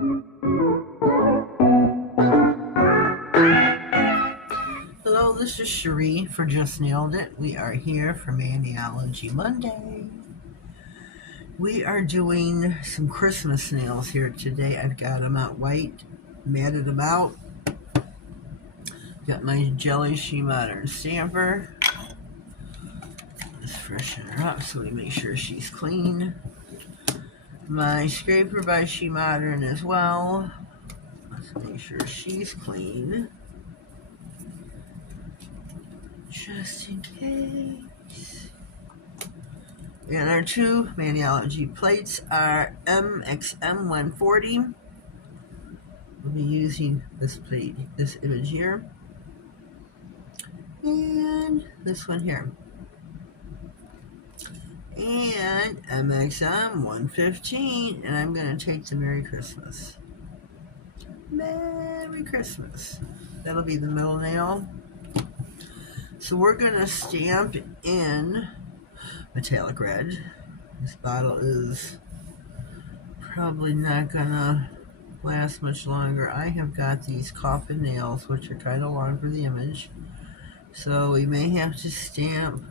Hello, this is Cherie for Just Nailed It. We are here for Maniology Monday. We are doing some Christmas nails here today. I've got them out white, matted them out. Got my Jelly She Modern stamper. Let's freshen her up so we make sure she's clean. My scraper by She Modern as well. Let's make sure she's clean. Just in case. And our two Maniology plates are MXM 140. We'll be using this plate, this image here, and this one here. And MXM 115, and I'm going to take the Merry Christmas. Merry Christmas. That'll be the middle nail. So we're going to stamp in metallic red. This bottle is probably not going to last much longer. I have got these coffin nails, which are kind of long for the image. So we may have to stamp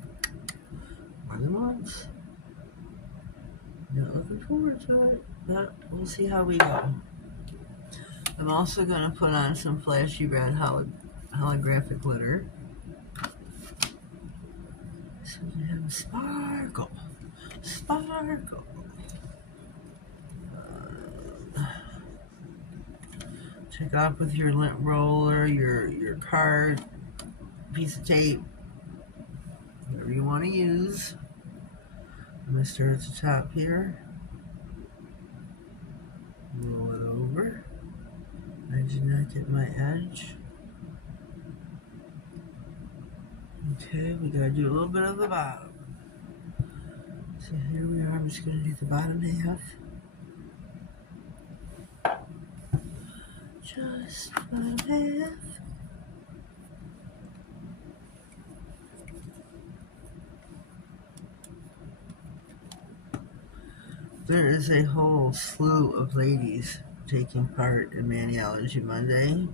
more than once. Not looking forward to it, but we'll see how we go. I'm also going to put on some flashy red holographic glitter. So we have a sparkle. Sparkle. Check off with your lint roller, your card, piece of tape, whatever you want to use. I'm going to start at the top here. Roll it over. I did not get my edge. Okay, we got to do a little bit of the bottom. So here we are. I'm just going to do the bottom half. Just bottom half. There is a whole slew of ladies taking part in Maniology Monday.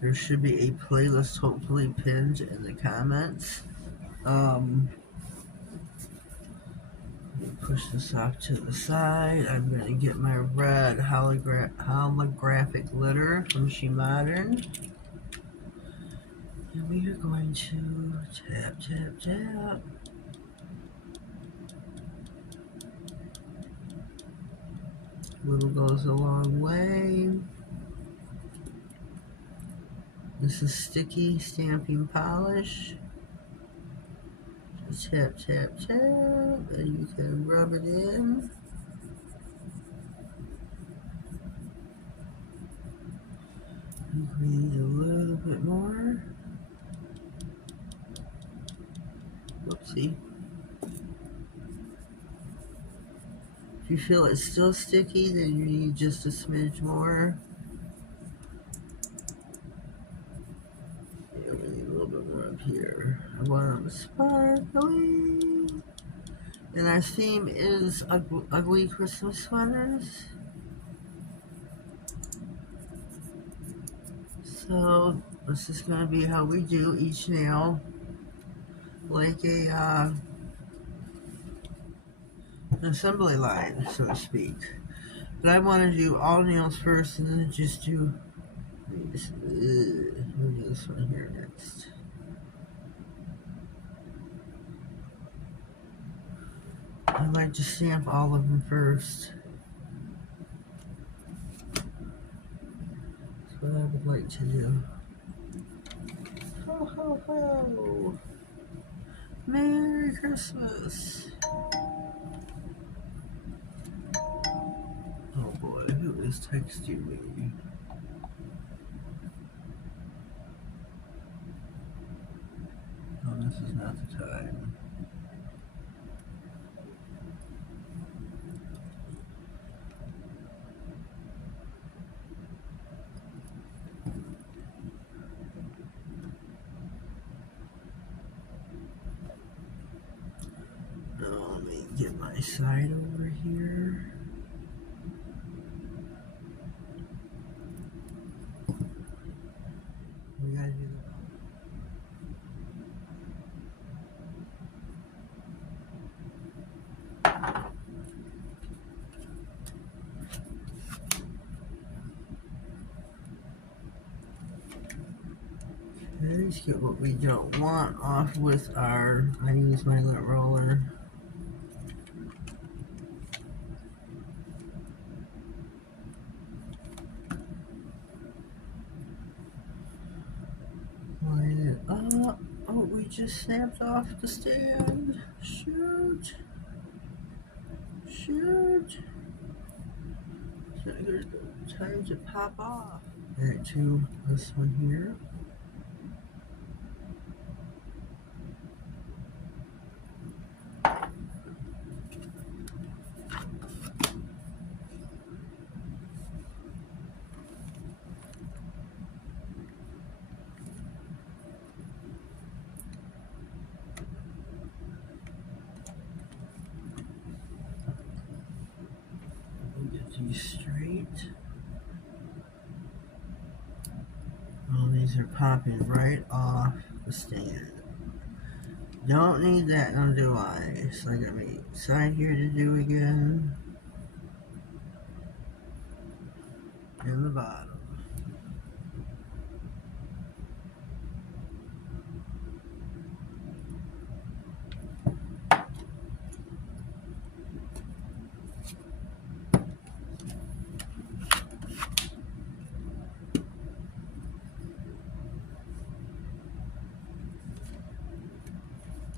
There should be a playlist hopefully pinned in the comments. Let me push this off to the side. I'm going to get my red holographic glitter from She Modern. And we are going to tap, tap, tap. Little goes a long way. This is sticky stamping polish. Just tap, tap, tap, and you can rub it in. We need a little bit more. Whoopsie. If you feel it's still sticky, then you need just a smidge more. Yeah, we need a little bit more up here. I want them sparkly. And our theme is ugly Christmas sweaters. So this is going to be how we do each nail, like an assembly line, so to speak. But I want to do all nails first, and then just do this one here next. I like to stamp all of them first. That's what I would like to do. Ho, ho, ho! Merry Christmas! Oh boy, who is texting me? Oh, this is not the time. Let me get my side over here. Let's get what we don't want off with our, I use my lint roller. Line it up. Oh, we just snapped off the stand. Shoot. Shoot. It's not good time to pop off. Add it to this one here. Get these straight. Oh, these are popping right off the stand. Don't need that, no do I. So I got my side here to do again. And the bottom.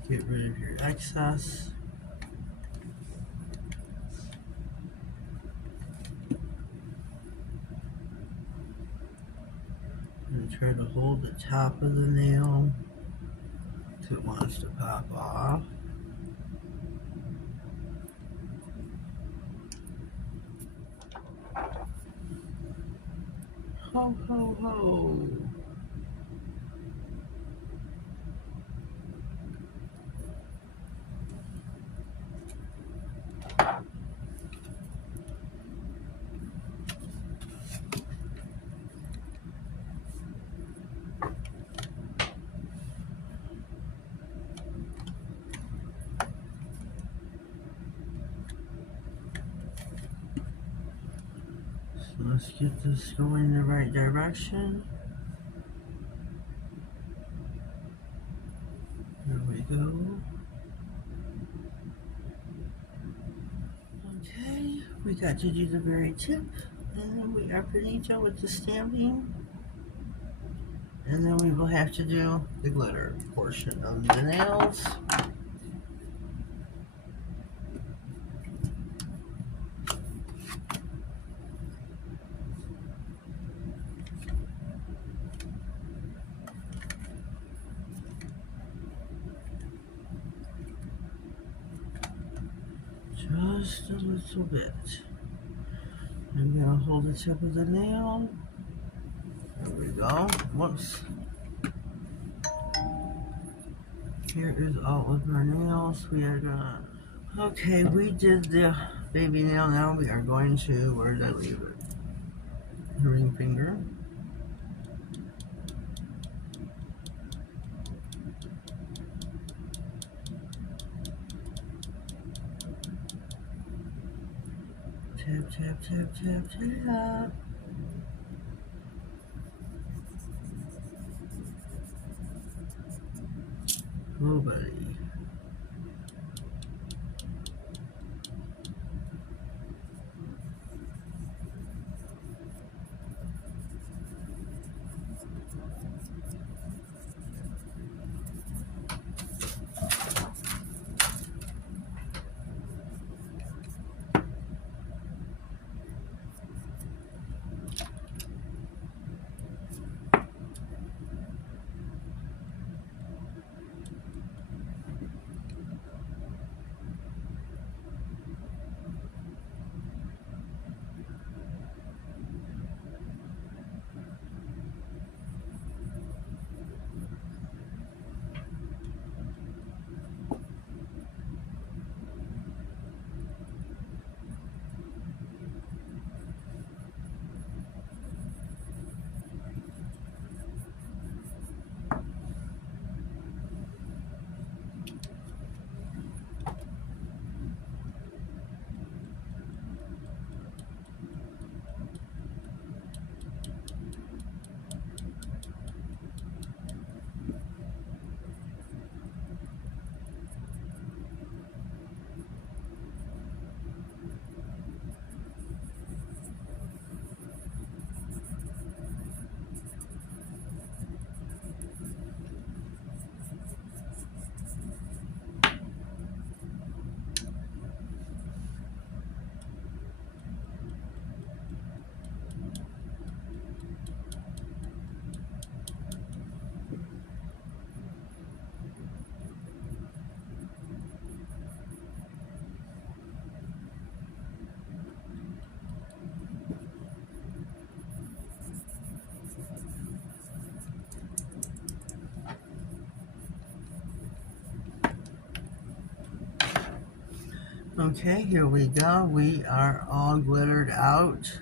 Get rid of your excess. And try to hold the top of the nail if it wants to pop off. Ho, ho, ho. So let's get this going in the right direction. There we go. Okay, we got to do the very tip, and then we are finito with the stamping. And then we will have to do the glitter portion of the nails. Just a little bit. I'm going to hold the tip of the nail. There we go. Whoops. Here is all of our nails. We are gonna. Okay, we did the baby nail. Now we are going to. Where did I leave it? The ring finger. Tap, tap, tap, tap, tap. Oh, buddy. Okay, here we go. We are all glittered out.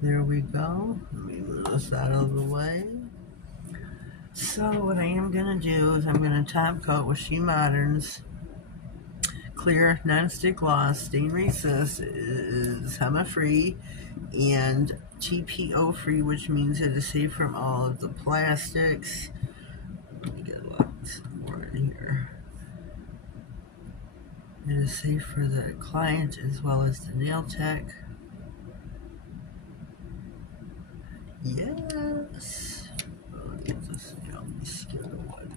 There we go. Let me move this out of the way. So what I am going to do is I'm going to top coat with She Modern's clear non-stick gloss. Stain resist is HEMA free and TPO free, which means it is safe from all of the plastics. Let me get a lot more in here. It is safe for the client as well as the nail tech. Yes. Oh, get this nail. Be scared of one.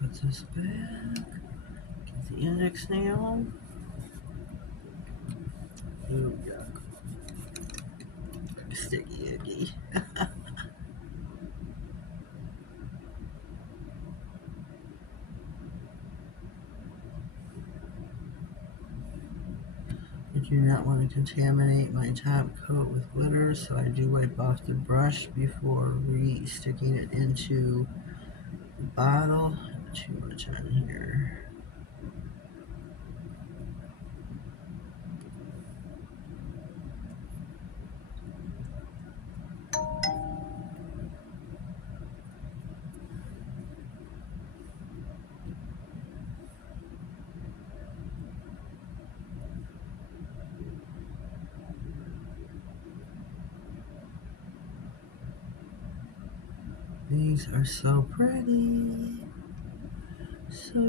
Put this back. Get the index nail. Oh, yuck. Sticky icky. I do not want to contaminate my top coat with glitter, so I do wipe off the brush before re-sticking it into the bottle. Too much on here. These are so pretty.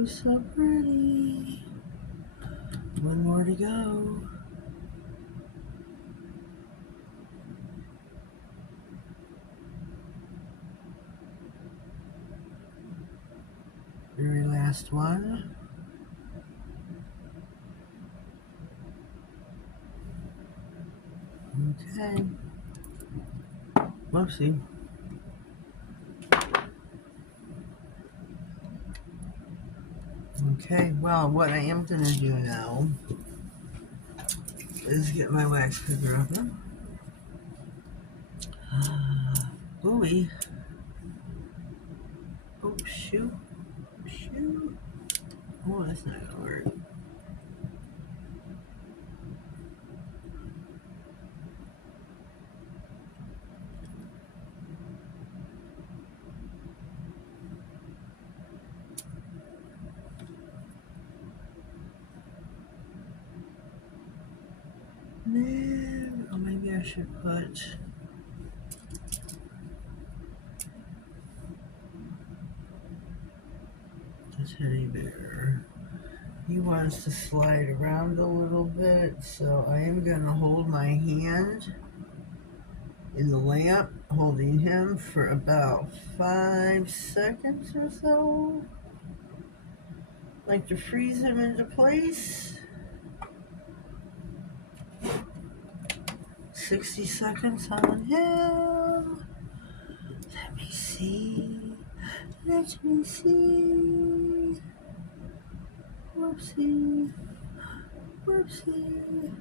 So pretty. One more to go. Very last one. Okay. Whoopsie. Okay, well, what I am going to do now is get my wax picker up. Ooh-wee. Oh, shoot. Shoot. Oh, that's not going to work. No. Oh, maybe I should put... the teddy bear. He wants to slide around a little bit, so I am going to hold my hand in the lamp, holding him for about 5 seconds or so. Like to freeze him into place. 60 seconds on him. Let me see. Let me see. Whoopsie. Whoopsie.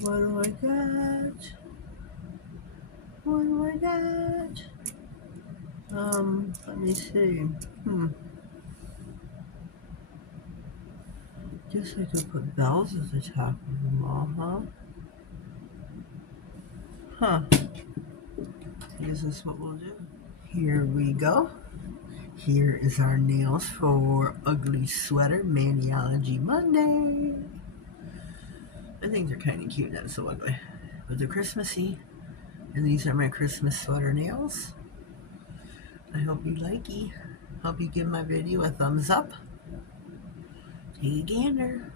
What do I got? What do I got? Let me see. Guess I could put bells at the top of them all, huh? Huh. I guess that's what we'll do. Here we go. Here is our nails for Ugly Sweater Maniology Monday. I think they're kind of cute, not so ugly. But they're Christmassy. And these are my Christmas sweater nails. I hope you likey. Hope you give my video a thumbs up. Take a gander.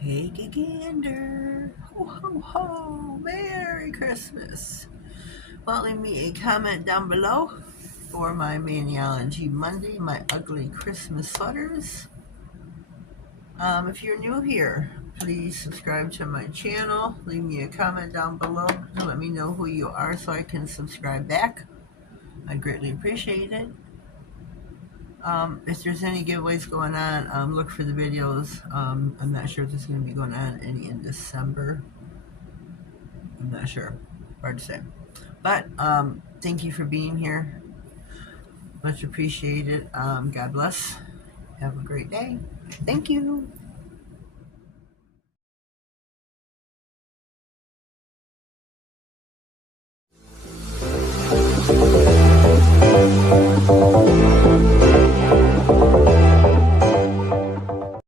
Take a gander. Ho, ho, ho. Merry Christmas. Well, leave me a comment down below for my Maniology Monday, my ugly Christmas sweaters. If you're new here, Please subscribe to my channel. Leave me a comment down below to let me know who you are so I can subscribe back. I greatly appreciate it. If there's any giveaways going on, look for the videos. I'm not sure if there's going to be going on any in December. I'm not sure. Hard to say. But thank you for being here. Much appreciated. God bless. Have a great day. Thank you.